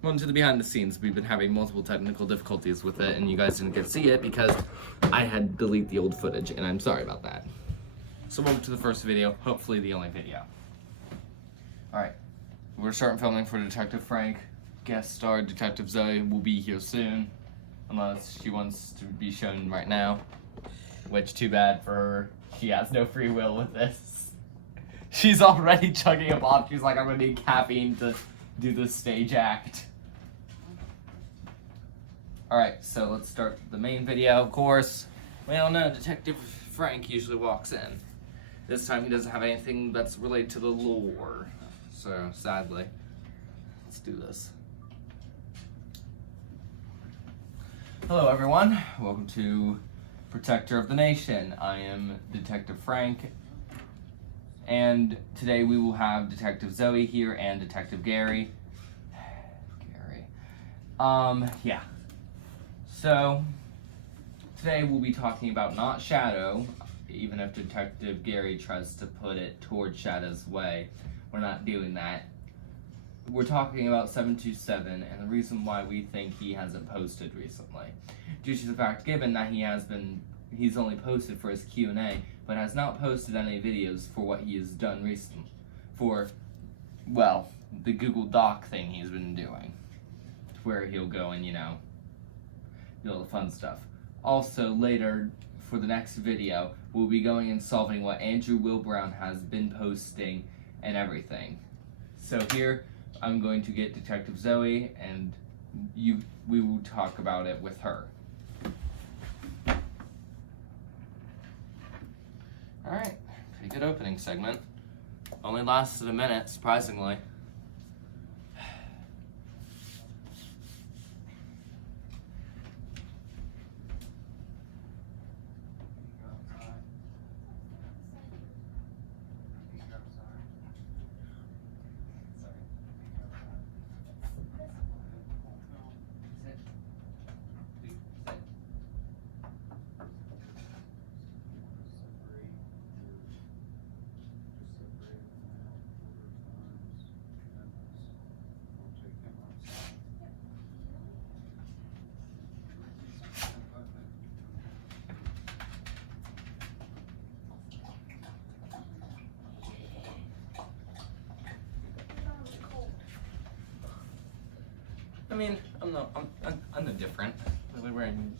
Well, to the behind the scenes, we've been having multiple technical difficulties with it, and you guys didn't get to see it because I had to delete the old footage, and I'm sorry about that. So welcome to the first video, hopefully the only video. Alright, we're starting filming for Detective Frank. Guest star Detective Zoe will be here soon, unless she wants to be shown right now, which too bad for her. She has no free will with this. She's already chugging a bottle. She's like, I'm gonna need caffeine to do this stage act. Alright, so let's start the main video, of course. We all know Detective Frank usually walks in. This time he doesn't have anything that's related to the lore. So, sadly, let's do this. Hello everyone, welcome to Protector of the Nation. I am Detective Frank, and today we will have Detective Zoe here and Detective Gary. Yeah. So, today we'll be talking about not Shadow, even if Detective Gary tries to put it towards Shadow's way. We're not doing that. We're talking about 727 and the reason why we think he hasn't posted recently. Due to the fact given that he's only posted for his Q&A, but has not posted any videos for what he has done recently. For, well, the Google Doc thing he's been doing. Where he'll go and, do all the fun stuff. Also, later, for the next video, we'll be going and solving what Andrew Will Brown has been posting and everything. So here, I'm going to get Detective Zoe, and we will talk about it with her. Alright, pretty good opening segment. Only lasted a minute, surprisingly. I mean, I'm no different. I'm really wearing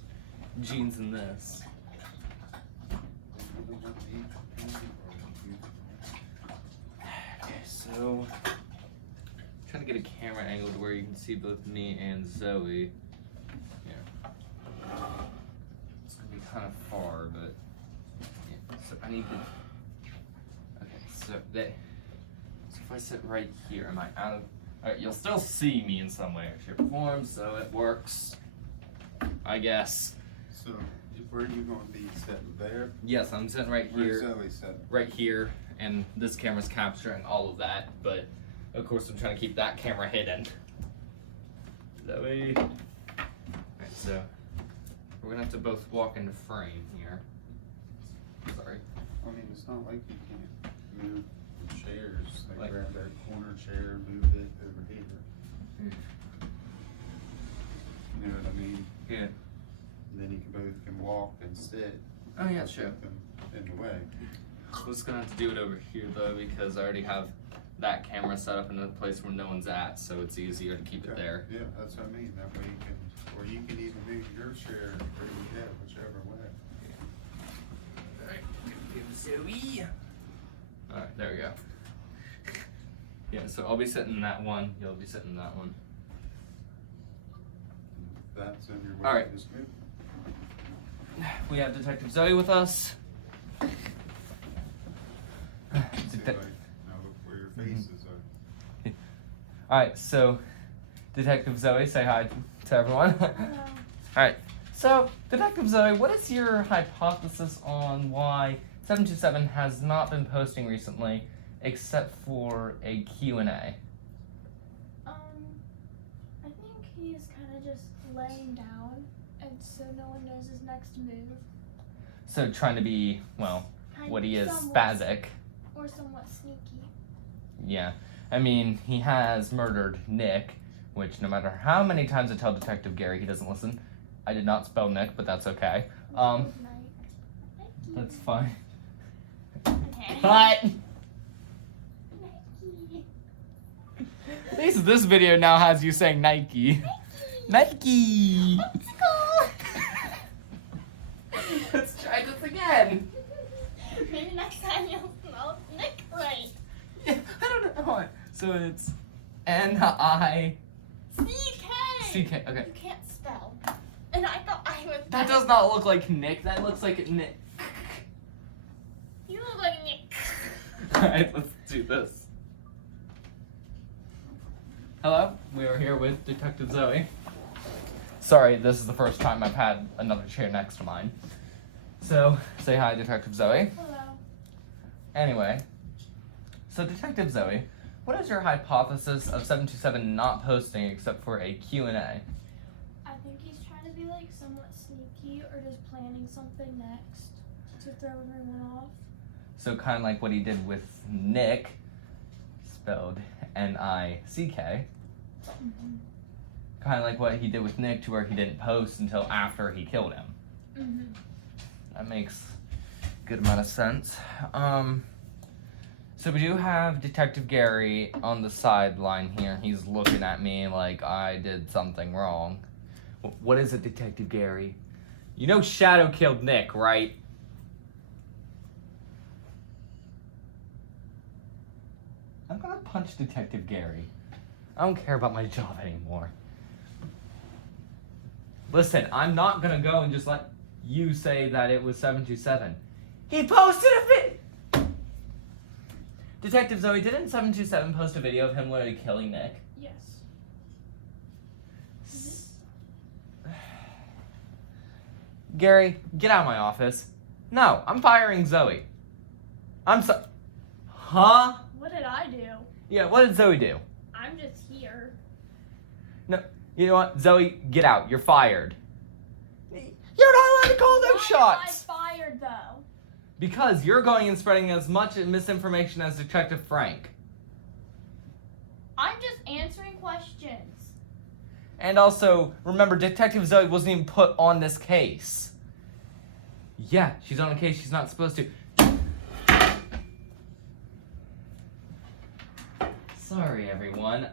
jeans in this. Okay, so trying to get a camera angle to where you can see both me and Zoe. Yeah. It's gonna be kind of far, but yeah. So I need to. Okay, so if I sit right here, am I out of? Alright, you'll still see me in some way or shape or form, so it works, I guess. So, where are you going to be sitting there? Yes, I'm sitting right Where's here. Zoe sitting? Right here, and this camera's capturing all of that, but of course I'm trying to keep that camera hidden. Zoe. Alright, so we're gonna have to both walk into frame here. Sorry. I mean, it's not like you can't move the chairs. Like grab that corner chair, move it over here. Hmm. You know what I mean? Yeah. And then you can walk and sit. Oh yeah, sure. In the way. I'm just gonna have to do it over here though, because I already have that camera set up in a place where no one's at, so it's easier to keep it there. Yeah, that's what I mean. That way you can, or you can even move your chair where you go, whichever way. Alright, Zoe. Alright, there we go. Yeah, so I'll be sitting in that one, you'll be sitting in that one. If that's in your way. All right. Just move. We have Detective Zoe with us. See, like, now look where your faces are. Alright, so Detective Zoe, say hi to everyone. Hello. Alright, so Detective Zoe, what is your hypothesis on why 727 has not been posting recently except for a Q&A? I think he's kind of just laying down, and so no one knows his next move. So trying to be, well, what he is, Somewhat- spastic. Or somewhat sneaky. Yeah. I mean, he has murdered Nick, which no matter how many times I tell Detective Gary, he doesn't listen. I did not spell Nick, but that's okay. That's fine. Okay. Cut! Nike. At least this video now has you saying Nike. Nike! Popsicle. Let's try this again. Maybe next time you'll spell Nick right. Yeah, I don't know. So it's N-I-C-K. CK. Okay. You can't spell. And I thought I was. That does not look like Nick. That looks like Nick. You look like Nick. Alright, let's do this. Hello, we are here with Detective Zoe. Sorry, this is the first time I've had another chair next to mine. So, say hi, Detective Zoe. Hello. Anyway, so Detective Zoe, what is your hypothesis of 727 not posting except for a Q&A? I think he's trying to be like somewhat sneaky or just planning something next to throw everyone off. So kind of like what he did with Nick, spelled N-I-C-K. Kind of like what he did with Nick to where he didn't post until after he killed him. That makes a good amount of sense. So we do have Detective Gary on the sideline here. He's looking at me like I did something wrong. What is it, Detective Gary? You know Shadow killed Nick, right? I'm gonna punch Detective Gary. I don't care about my job anymore. Listen, I'm not gonna go and just let you say that it was 727. He posted a vid. Detective Zoe, didn't 727 post a video of him literally killing Nick? Yes. Gary, get out of my office. No, I'm firing Zoe. Huh? What did I do? Yeah, what did Zoe do? I'm just here. No, you know what? Zoe, get out. You're fired. You're not allowed to call those shots! Why am I fired though? Because you're going and spreading as much misinformation as Detective Frank. I'm just answering questions. And also, remember, Detective Zoe wasn't even put on this case. Yeah, she's on a case she's not supposed to. Sorry, everyone.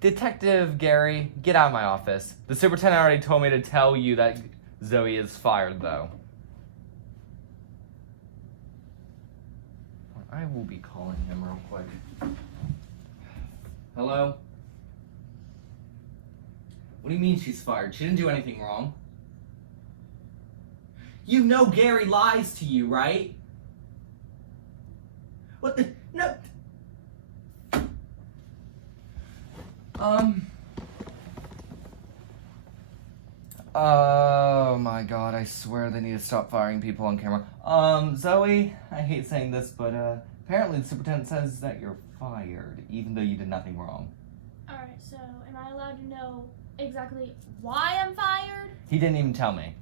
Detective Gary, get out of my office. The superintendent already told me to tell you that Zoe is fired, though. I will be calling him real quick. Hello? What do you mean she's fired? She didn't do anything wrong. You know Gary lies to you, right? What the? No. Oh my god, I swear they need to stop firing people on camera. Zoe, I hate saying this, but apparently the superintendent says that you're fired, even though you did nothing wrong. Alright, so am I allowed to know exactly why I'm fired? He didn't even tell me.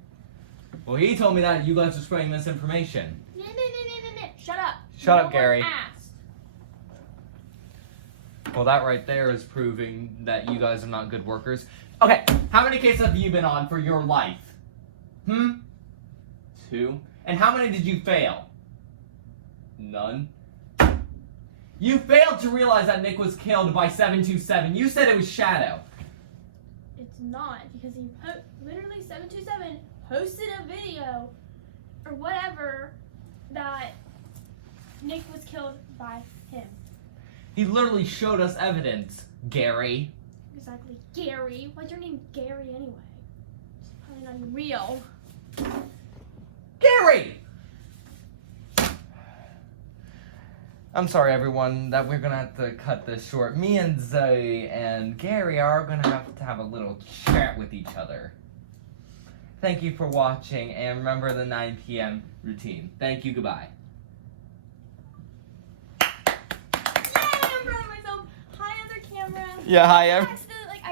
Well, he told me that you guys are spreading misinformation. No. Shut up. Shut up, No one Gary. asked. Well, that right there is proving that you guys are not good workers. Okay, how many cases have you been on for your life? 2. And how many did you fail? None. You failed to realize that Nick was killed by 727. You said it was Shadow. It's not, because he literally 727 posted a video or whatever that Nick was killed by him. He literally showed us evidence, Gary. Exactly. Gary. Why's your name Gary anyway? It's probably not even real. Gary! I'm sorry, everyone, that we're gonna have to cut this short. Me and Zoe and Gary are gonna have a little chat with each other. Thank you for watching, and remember the 9 p.m. routine. Thank you, goodbye. Yay! I'm proud of myself. Hi, other camera. Yeah, hi, I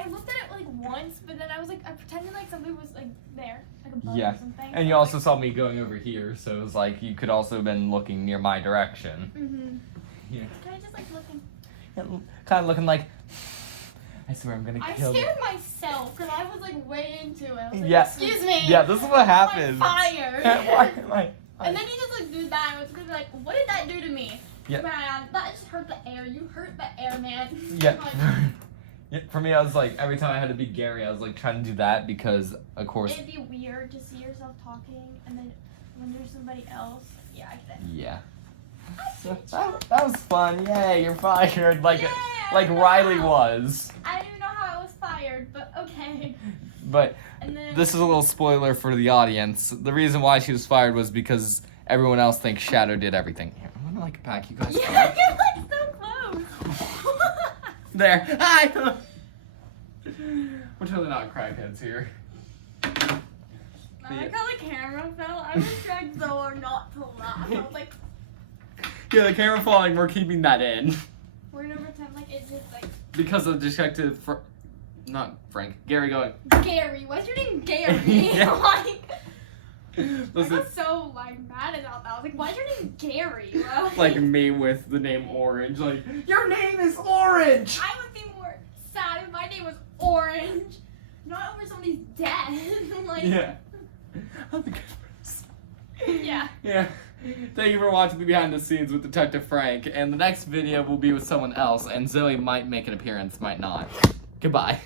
looked at it like once, but then I was like, I pretended like something was like there, like a bug Yeah, or something. and you also saw me going over here, so it was like you could also have been looking near my direction. Mm-hmm. Yeah. Can I just like looking? Kind of looking like, I swear I'm gonna I kill scared myself because I was like way into it. I was like, Yeah. excuse me. Yeah, this is what happens. I'm fired. Why am I? And then you just like do that, and it's gonna be like, what did that do to me? Yeah. Man, that just hurt the air. You hurt the air, man. Yeah. Like, Yeah, for me, I was like, every time I had to be Gary, I was like trying to do that because, of course. it'd be weird to see yourself talking, and then when there's somebody else, yeah, I get it. Yeah. So that was fun. Yay, you're fired. Like Yeah, like wow. Riley was. I didn't even know how I was fired, but okay. But And then this is a little spoiler for the audience. The reason why she was fired was because everyone else thinks Shadow did everything. Here, I'm gonna like pack you guys. yeah, you're like so close. There. Hi. We're totally not crackheads here. I like how the camera fell. I was trying so hard not to laugh. I was like, Yeah, the camera falling. We're keeping that in we're gonna pretend like it's just like because of Detective. Not Frank. Gary going. Gary. What's your name, Gary? Yeah. Like. I Listen, was so like mad about that. I was like, "Why's your name Gary?" Bro? like me with the name Orange. Like, your name is Orange. I would be more sad if my name was Orange, not over somebody's death. Like, Yeah. I'm the good person. yeah. Yeah. Thank you for watching the behind the scenes with Detective Frank. And the next video will be with someone else. And Zoe might make an appearance, might not. Goodbye.